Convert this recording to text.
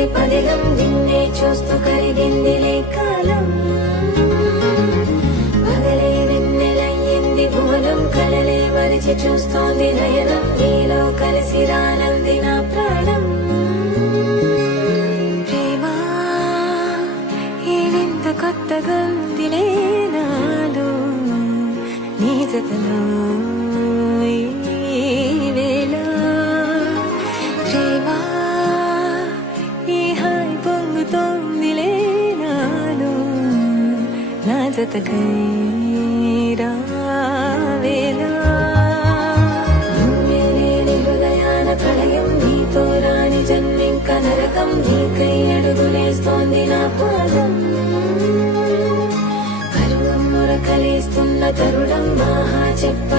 గుండె పదిలం నిన్నే చూస్తూ కరిగిందిలే కాలం పగలే వెన్నెలయ్యింది భువనం కలలే మరిచి చూస్తోంది నయనం నీలో కలిసి రానంది నా ప్రాణం ప్రేమ ఈ వింత కొత్తగా ఉందిలే నాలో నీ జతలో ఈ వేళ ప్రేమ ఈ హాయి పొంగుతోందిలే నాలో నా జతకై రావేళ నువ్వే లేని హృదయాన ప్రళయం నీతో రాని జన్మింక నరకం నీకై అడుగులేస్తోంది నా పాదం పరువం మురకలేస్తున్న తరుణం మహా చెప్ప